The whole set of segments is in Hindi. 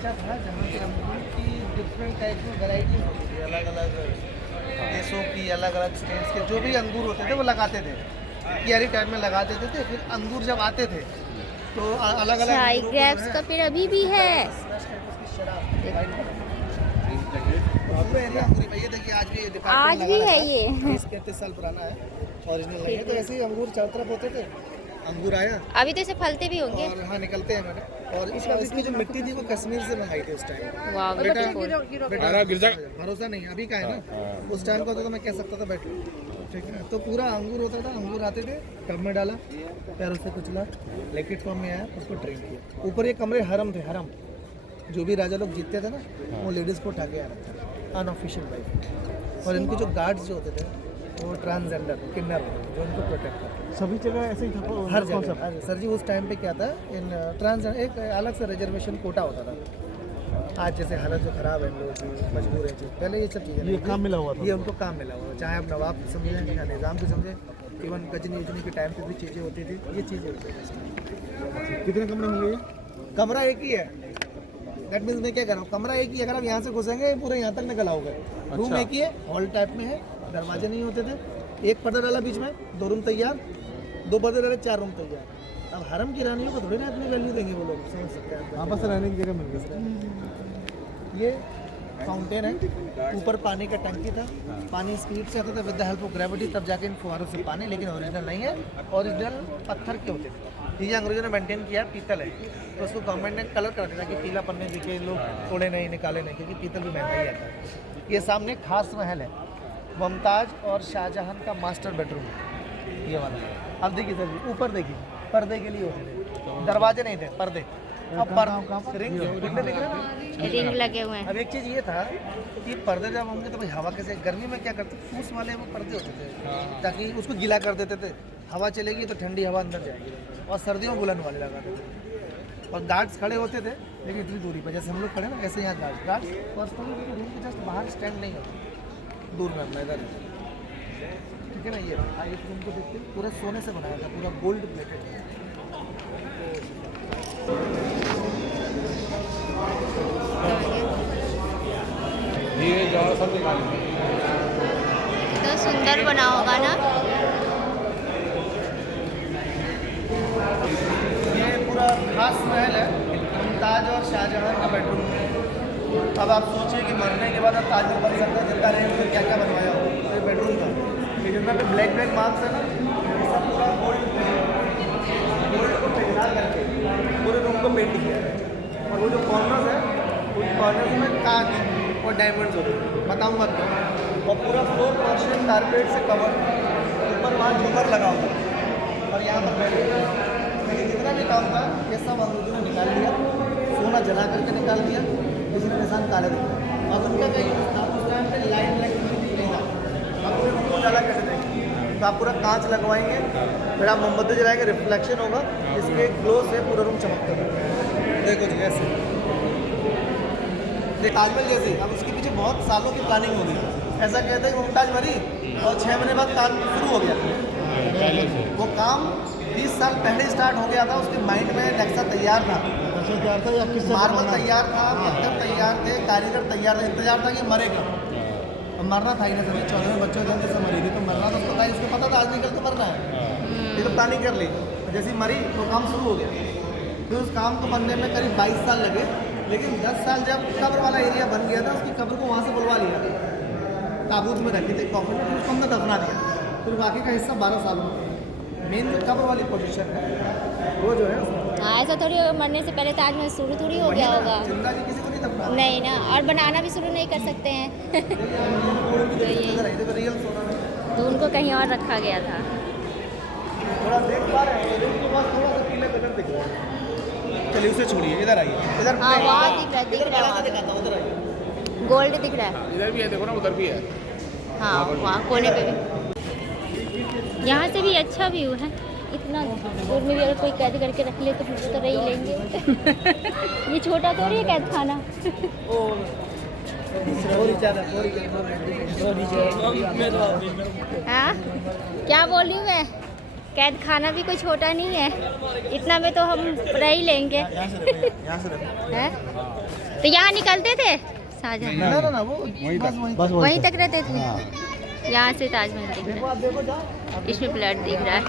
बगीचा था जहाँ पे अंगूर की डिफरेंट टाइप की वैरायटी होती थी, अलग अलग देशों की, अलग अलग स्टेट्स के जो भी अंगूर होते थे वो लगाते थे, क्यारी टाइप में लगा देते थे। फिर अंगूर जब आते थे तो अलग अलग चाय ग्रेप्स का पेड़ अभी भी है। पूरा एरिया अंगूरी में, ये देखिए आज भी आज भी है ये। 30-35 साल पुराना है, ओरिजिनल नहीं है। तो ऐसे ही अंगूर चारों तरफ होते थे, अंगूर आया अभी तो इसे फलते भी होंगे। और हाँ निकलते हैं मैंने। और इसकी जो मिट्टी थी वो कश्मीर से मंगाई थी उस टाइम। वाह बेटा भरोसा नहीं अभी का है ना, उस टाइम का तो मैं कह सकता था बैठो, ठीक है। तो पूरा अंगूर होता था, अंगूर आते थे, टब में डाला, पैरों से कुचला, लिक्विड फॉर्म में आया, उसको ट्रेन किया। ऊपर ये कमरे हरम थे, हरम जो भी राजा लोग जीतते थे ना वो लेडीज़ को उठा के आ रहे थे, अनऑफिशियल वाइफ। और इनके जो गार्ड्स जो होते थे वो ट्रांसजेंडर किन्नर जो इनको प्रोटेक्ट करते। सभी जगह ऐसे ही था हर जगह सर जी उस टाइम पे क्या था, इन ट्रांस एक अलग से रिजर्वेशन कोटा होता था। आज जैसे हालत जो ख़राब है इन लोगों की, मजबूर है, पहले ये सब चीज़ें ये काम मिला हुआ था, ये उनको काम मिला हुआ, चाहे आप नवाब समझें या निज़ाम भी समझें, इवन गजनी योजनी के टाइम पे भी चीज़ें होती थी, ये चीज़ें होती थी। कितने कमरे होंगे ये? कमरा एक ही है, दैट मीन्स मैं क्या कर रहा हूँ, कमरा एक ही, अगर आप यहाँ से घुसेंगे पूरे यहाँ तक निकल आओगे। रूम एक ही है, हॉल टाइप में है, दरवाजे नहीं होते थे, एक पर्दा डाला बीच में, 2 रूम तैयार, 2 पर्दे डाले, 4 रूम तैयार। अब हरम की रानियों को थोड़ी ना इतनी वैल्यू देंगे वो लोग, समझ सकते हैं यहाँ बस रहने की जगह मिल गई। ये फाउंटेन है, ऊपर पानी का टंकी था, पानी स्पीड से आता था with the help of gravity, तब जाके इन फुहारों से पानी, लेकिन ओरिजिनल नहीं है, ओरिजिनल पत्थर के होते थे। ये अंग्रेजों ने मेंटेन किया, पीतल है, तो उसको गवर्नमेंट ने कलर कर दिया कि पीला पन्ने दिखे, लोग तोड़े नहीं, निकाले नहीं, क्योंकि पीतल भी महंगा ही आता है। ये सामने खास महल है, मुमताज़ और शाहजहां का मास्टर बेडरूम है ये वाला। अब देखिए सर जी ऊपर देखिए, पर्दे के लिए होते थे, दरवाजे नहीं थे, पर्दे। अब रिंग दिख रहा है, रिंग लगे हुए हैं। अब एक चीज़ ये था कि पर्दे जब होंगे तो भाई हवा कैसे, गर्मी में क्या करते, फूस वाले वो पर्दे होते थे ताकि उसको गीला कर देते थे, हवा चलेगी तो ठंडी हवा अंदर जाएगी, और सर्दियों में बुलंद वाले लगाते थे। और गार्ड्स खड़े होते थे, लेकिन इतनी दूरी पर, जैसे हम लोग खड़े ना ऐसे यहाँ गार्ड्स पर्सनली रूम के जस्ट बाहर स्टैंड नहीं होते, दूर में अपना इधर, ठीक है ना। ये एक रूम को देखते पूरा सोने से बनाया था, पूरा गोल्ड प्लेटेड है। ये जहाँ सब निकाल तो सुंदर बना होगा ना। ये पूरा खास महल है, मुमताज और शाहजहां का बेडरूम। अब आप सोचिए कि मरने के बाद अब ताजमहल बन सकता है, जिनका रेंज में क्या क्या बनवाया हो, ये बेडरूम था। ये जिनमें पे ब्लैक ब्लैक मार्क्स है ना, ये सब पूरा गोल्ड को पिघला करके पूरे रूम को पेंट किया है। और वो जो कॉर्नर्स है, उन कॉर्नर्स में कांच और डायमंड्स होते हैं, बताऊँगा क्यों। और पूरा फ्लोर पर्शियन कारपेट से कवर, ऊपर वहाँ झूमर लगा हुआ है, और यहाँ पर बैठे हुए हैं। लेकिन जितना भी काम था ये सब अंग्रेजों ने निकाल दिया, सोना जला करके निकाल दिया, किसी ने निशान काले दिया। और उनका कहीं था उस टाइम पे लाइट इलेक्ट्रिसिटी नहीं था, अब पूरे रूम को जला कैसे देंगे, तो आप पूरा कांच लगवाएंगे, फिर आप मोमबत्ती जलाएंगे, रिफ्लेक्शन होगा, इसके ग्लो से पूरा रूम चमकता है। देखो जी ऐसे, ये ताजमहल जैसे। अब उसके पीछे बहुत सालों की प्लानिंग होगी। ऐसा कहते हैं कि मुमताज मरी और 6 महीने बाद काम शुरू हो गया। वो काम 20 साल पहले स्टार्ट हो गया था, उसके माइंड में नक्शा तैयार था, मार्बल तैयार था, पत्थर तैयार थे, कारीगर तैयार थे, इंतजार था कि मरेगा। और मरना था ही ना सभी, 14 बच्चों जन जैसे मरी थी, तो मरना तो पता है, इसको पता था आज निकल के मरना है, ये तो प्लानिंग कर ली। जैसे मरी तो काम शुरू हो गया। फिर उस काम को बनने में करीब 22 साल लगे, लेकिन 10 साल जब कब्र वाला एरिया बन गया था, उसकी कब्र को वहाँ से बुलवा लिया, ताबूत में रखी थी कॉफन में, उसको हमने दफना दिया। फिर बाकी का हिस्सा 12 साल में, मेन जो कब्र वाली पोजीशन है वो जो है, हाँ ऐसा थोड़ी होगा, मरने से पहले ताजमहल शुरू थोड़ी हो गया होगा। जिंदा जी किसी को नहीं दफना, नहीं ना, और बनाना भी शुरू नहीं कर सकते हैं। तो रियल सोना है। तो उनको कहीं और रखा गया था। थोड़ा देख पा रहे हैं, तो थोड़ा सा पीले कलर दिख रहा है। चलिए उसे छोड़िए, इधर आइए, इधर हाँ वहाँ दिख रहा है, दिख रहा है, दिखाता हूँ, इधर आइए। गोल्ड दिख रहा है। इधर भी है, देखो ना उधर भी है। हाँ वहाँ कोने पे भी, यहाँ से भी अच्छा व्यू है। इतना दूर में भी अगर कोई कैद करके रख ले तो फिर तो रह ही लेंगे। ये छोटा थोड़ी है कैद खाना। हाँ क्या बोल रही हूँ मैं, कैद खाना भी कोई छोटा नहीं है, इतना में तो हम रह ही लेंगे। यहाँ से देखो, यहाँ से देखो। हैं? तो यहाँ निकलते थे शाहजहां? ना वो बस वहीं तक रहते थे। हाँ। यहाँ से ताजमहल दिख देखो रहा आप देखो जाओ। है, इसमें प्लॉट दिख रहा है।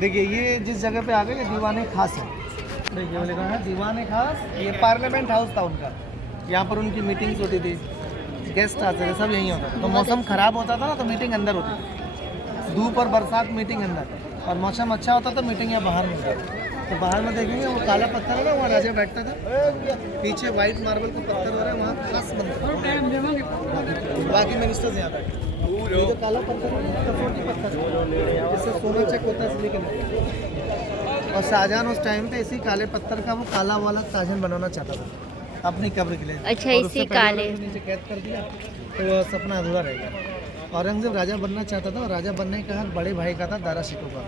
देखिए ये जिस जगह पे आ गए ये दीवाने खास है। देखिए वो लिखा है दीवाने खास, ये पार्लियामेंट हाउस था उनका। यहाँ पर उनकी मीटिंग्स होती थी, गेस्ट आते थे, सब यहीं होता था। तो मौसम ख़राब होता था ना तो मीटिंग अंदर होती थी, धूप और बरसात मीटिंग अंदर, और मौसम अच्छा होता तो मीटिंग यहाँ बाहर में होती। तो बाहर में देखेंगे वो काला पत्थर है ना, वहाँ राजा बैठता था, पीछे वाइट मार्बल का पत्थर हो रहा है, वहाँ खास बनता है। बाकी मिनिस्टर्स यहाँ बैठे, ये जो काला पत्थर है कसौटी पत्थर है, इससे सोना चेक होता है इसलिए। और शाहजहां उस टाइम पे इसी काले पत्थर का वो काला वाला ताजमहल बनाना चाहता था अपनी कब्र के लिए। अच्छा, और इसी उससे पहले काले। वाले को नीचे कैद कर दिया तो वो सपना अधूरा रहेगा। औरंगजेब राजा बनना चाहता था, और राजा बनने का हक बड़े भाई का था, दारा शिकोह का,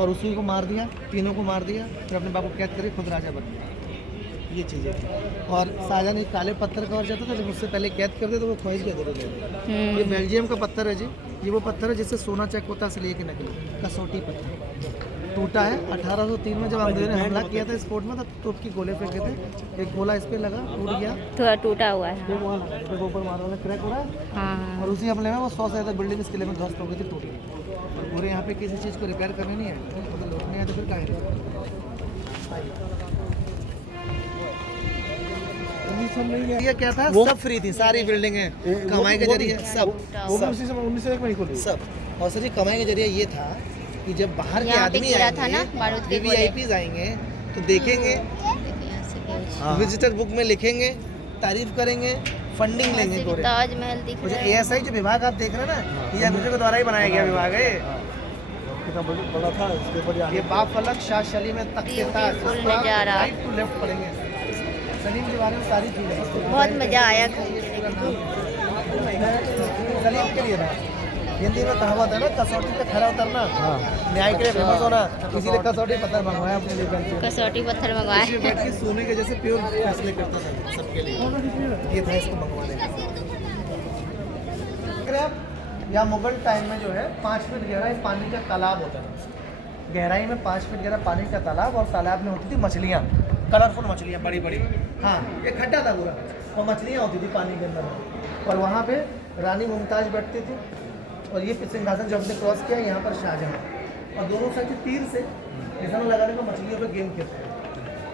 और उसी को मार दिया, तीनों को मार दिया, फिर अपने बाप को कैद करके खुद राजा बन गया। ये चीज़ें थी। और शाहजहां ने काले पत्थर का और चाहता था, जब उससे पहले कैद कर दे तो वो ख्वाहिश के अधूरे रहे। ये बेल्जियम का पत्थर है जी, ये वो पत्थर है जिससे सोना चेक होता है, इसलिए कि नकली कसौटी पत्थर टूटा है। 1803 में जब अंग्रेजों ने हमला किया था इस फोर्ट में, तब तोप की गोले फेंके थे, एक गोला इस पे लगा, टूट गया, थोड़ा टूटा हुआ है। फिर वहाँ फिर ऊपर मारा वाला क्रैक हो रहा है। हाँ, और उसी हमले में वो 100 से ज़्यादा बिल्डिंग इस किले में ध्वस्त हो गई थी, टूट गई। और पूरे यहाँ पे किसी चीज़ को रिपेयर करने नहीं है, मतलब लौटने आए तो फिर काहे ये क्या था, सब फ्री थी सारी बिल्डिंगें, कमाई के जरिए सब वो भी उसी समय 1901 में ही खोली। सब। और सर जी कमाई के जरिए ये था कि जब बाहर के यहाँ पे आदमी गिरा था ना बारूद आएंगे, के गोले। वीवीआईपीज आएंगे तो देखेंगे, यहाँ से भी विजिटर बुक में लिखेंगे, तारीफ करेंगे, फंडिंग लेंगे पूरे। ताजमहल दिख मुझे रहा है। एएसआई जो विभाग आप देख रहे हैं ना, ये अंग्रेजों के द्वारा ही बनाया गया विभाग है। कितना बड़ा था इसके ऊपर ये बाप फलक शाह सलीम में तक के ताज, Beautiful इसको आप नज़ारा। राइट टू लेफ्ट पढ़ेंगे, सलीम के बारे में सारी चीज़ें। बहुत मज़ा आया घूमने सलीम के लिए था, हिंदी में कहावत है ना, कसौटी पे खरा उतरना, न्याय के लिए फेमस होना, इसीलिए कसौटी पत्थर मंगवाया अपने लिए बेंच में। कसौटी पत्थर इसी मंगवाए। में बैठ के सोने के जैसे प्योर फैसले करता था सबके लिए, ये था इसको मंगवाने का। अगर आप या मुगल टाइम में जो है 5 फीट गहराई पानी का तालाब होता था, गहराई में 5 फीट गहरा पानी का तालाब, और तालाब में होती थी मछलियाँ, कलरफुल मछलियाँ बड़ी बड़ी। हाँ, ये खड्डा था पूरा, और मछलियाँ होती थी पानी के अंदर में। और वहाँ पे रानी मुमताज़ बैठती थी, और ये सिंहासन जो हमने क्रॉस किया यहाँ पर शाहजहां, और दोनों साइड से तीर से निशाना लगाने को मछलियों पे गेम खेलते हैं।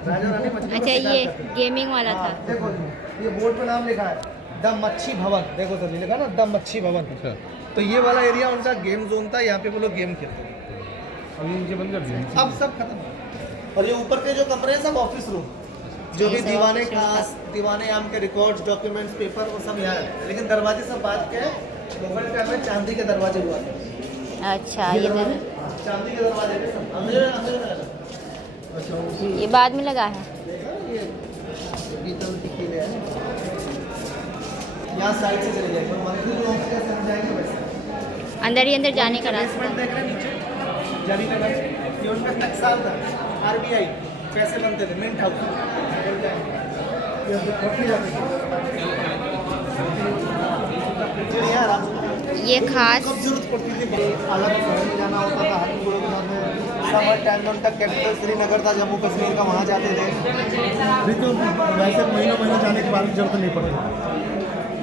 राजा रानी मछलियों अच्छा, का शिकार ये करते हैं। गेमिंग वाला था। हाँ, देखो जी, ये बोर्ड पे नाम लिखा है द मच्छी भवन, देखो सर जी लिखा ना द मच्छी भवन। तो ये वाला एरिया उनका गेम जोन था, यहाँ पे वो लोग गेम खेलते थे। अभी इनके बंद कर दिए। अब सब खत्म। और ये ऊपर के जो कमरे हैं सब ऑफिस रूम, जो भी सब दीवाने office खास, दीवाने आम के रिकॉर्ड्स, डॉक्यूमेंट्स, पेपर, वो सब यहाँ है। लेकिन दरवाजे सब बात के मुगल टाइम में चांदी के दरवाजे हुआ थे। अच्छा, ये दरवाजे, चांदी के दरवाजे पे सब अंदर अंदर में लगा। ये बाद में लगा है। देखा ये पीतल की किले हैं। यहाँ साइड से चले जाएंगे, मंदिर जो ऑफिस से हम जाएंगे वैसे। अंदर ही अंदर जाने का रास्ता। बेसमेंट देख रहे हैं नीचे, जाली नगर, ये उनका टकसाल था, आरबीआई, पैसे बनते थे, मिंट हाउस। ये कोठी जाते थे। यहाँ आराम से ये खास कब जरूरत पड़ती थी, अलग शहर में जाना होता था, हाथी घोड़ों के साथ में। समर टाइम में उनका कैपिटल श्रीनगर था, जम्मू कश्मीर का, वहाँ जाते थे। अभी तो वैसे महीनों महीनों जाने के बाद जरूरत नहीं पड़ती।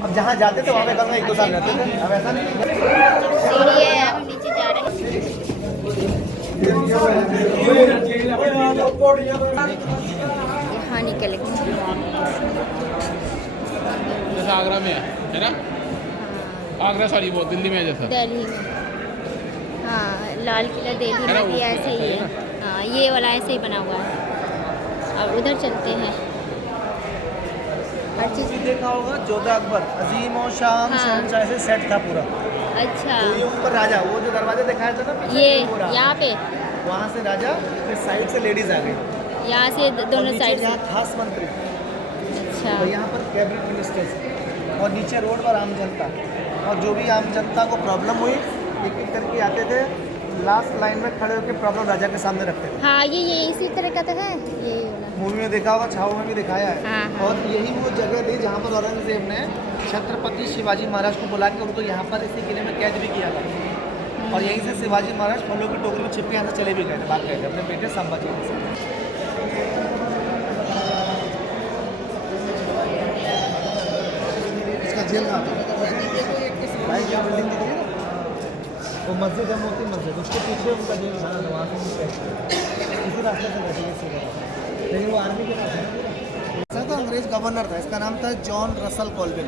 अब जहाँ जाते थे वहाँ पे कम 1-2 साल रहते थे, अब ऐसा नहीं। सीढ़ी है, हम नीचे जा रहे हैं। यहाँ निकलेंगे। जैसा आगरा में है ना? आगरा सॉरी वो दिल्ली में है जैसा। दिल्ली में, हाँ, लाल किला दिल्ली है ना, में भी वो ऐसे ही है। ना? हाँ, ये वाला ऐसे ही बना हुआ है। अब उधर चलते हैं। हर चीज़। भी देखा होगा जोधा अकबर, अजीम और शाम हाँ। शहनशाह से सेट था पूरा। अच्छा, तो ये ऊपर राजा, वो जो दरवाजे दिखाया था ना पीछे ये पूरा, यहाँ पे, वहाँ से राजा, फिर साइड से लेडीज आ गई, यहाँ से और दोनों नीचे साइड से। यहाँ खास मंत्री, अच्छा, तो यहाँ पर कैबिनेट मिनिस्टर्स, और नीचे रोड पर आम जनता। और जो भी आम जनता को प्रॉब्लम हुई, एक एक करके आते थे, लास्ट लाइन में खड़े होकर प्रॉब्लम राजा के सामने रखते थे। हाँ, ये इसी तरह का तो है, ये वाला। मूवी में देखा होगा, छाव में भी दिखाया है। हाँ, हाँ। और यही वो जगह थी जहाँ पर औरंगजेब ने छत्रपति शिवाजी महाराज को बुला के उनको यहाँ पर इसी किले में कैद भी किया था। और यहीं से शिवाजी महाराज फलों की टोकरी में छिप के यहाँ से चले भी गए थे, भाग गए थे अपने बेटे संभाजी से। इसका जेल कहाँ था? भाई क्या बिल्डिंग दिख रही है ना? वो मस्जिद है, मोती मस्जिद, उसके पीछे उनका जेल था, वहाँ से इसी रास्ते से बैठेंगे सीधे, लेकिन वो आर्मी के पास है। ऐसा तो अंग्रेज गवर्नर था, इसका नाम था जॉन रसल कॉल्विन।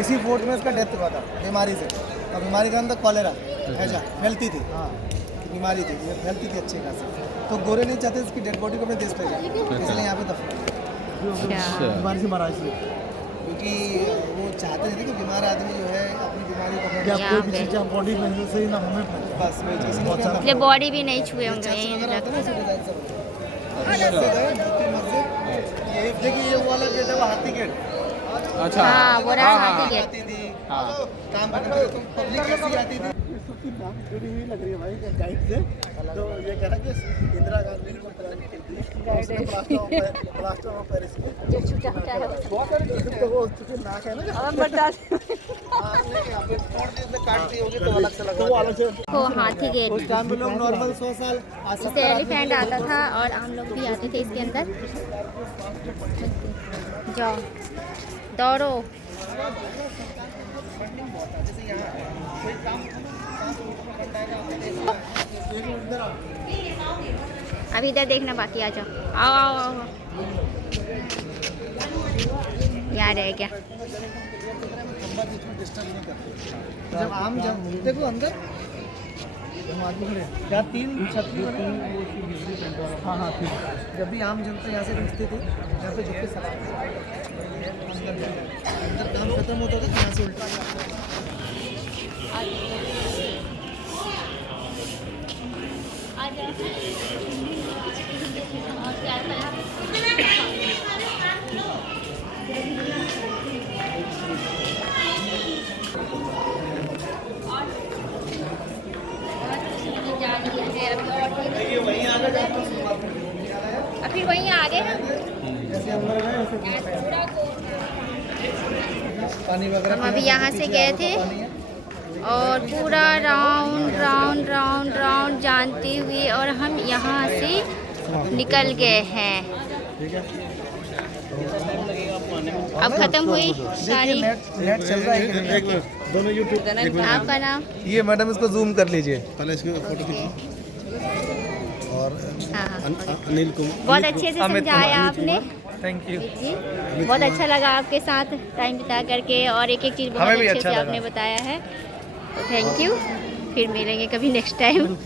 इसी फोर्ट में इसका डेथ हुआ था बीमारी से, और बीमारी का नाम था कॉलेरा। ऐसा फैलती थी, हाँ बीमारी थी, ये फैलती थी अच्छे खासी। तो गोरे नहीं चाहते इसकी डेड बॉडी को अपने देश ले जाए, इसलिए यहाँ पे दफना बीमारी से मरा, इसलिए क्योंकि वो चाहते थे कि बीमार आदमी जो है अपनी बीमारी को कोई भी चीज़ बॉडी में से ही ना हमें बस वही चीज़ इसलिए बॉडी भी नहीं छुए होंगे यहीं रखते। ये देखिए ये वाला गेट है, वो हाथी गेट। अच्छा हाँ वो रहा हाथी गेट। आती थी हाँ काम करने में, तो पब्लिक कैसी आती थी। जुड़ी हुई लग रही है भाई गाइड से, तो ये कह रहा कि इंदिरा गांधी ने प्लास्टर ऑफ पेरिस जो छूटा छूटा है तो वो उसकी नाक है ना, और बर्दाश्त काट दी होगी तो अलग से लगा, तो वो अलग से वो हाथी गेट। उस टाइम में लोग नॉर्मल 100 साल इससे एलिफेंट आता था और हम लोग भी आते थे इसके अंदर। जाओ दौड़ो। अभी इधर देखना बाकी, आ जाओ, आओ आओ आओ। यहाँ रह गया। जब आम जब देखो अंदर क्या 3 छतरी बनी, हाँ हाँ ठीक। जब भी आम जनता यहाँ से घुसती थी, यहाँ पे झुक के सलाम अंदर काम खत्म होता था, यहाँ से उल्टा फिर वहीं आ गए ना। पानी वगैरह हम अभी यहाँ से गए थे और पूरा राउंड राउंड राउंड राउंड जानते हुए और हम यहाँ से निकल गए हैं। अब खत्म हुई सारी। नेट चल रहा है दोनों यूट्यूब। आपका नाम? ये मैडम इसको जूम कर लीजिए पहले इसकी फोटो खींचो। और हाँ अनिल कुमार, बहुत अच्छे से समझाया आपने थैंक यू जी। बहुत अच्छा लगा आपके साथ टाइम बिता करके और एक एक चीज़ बहुत हमें भी अच्छे अच्छा से लगा। आपने बताया है। तो थैंक यू, फिर मिलेंगे कभी नेक्स्ट टाइम।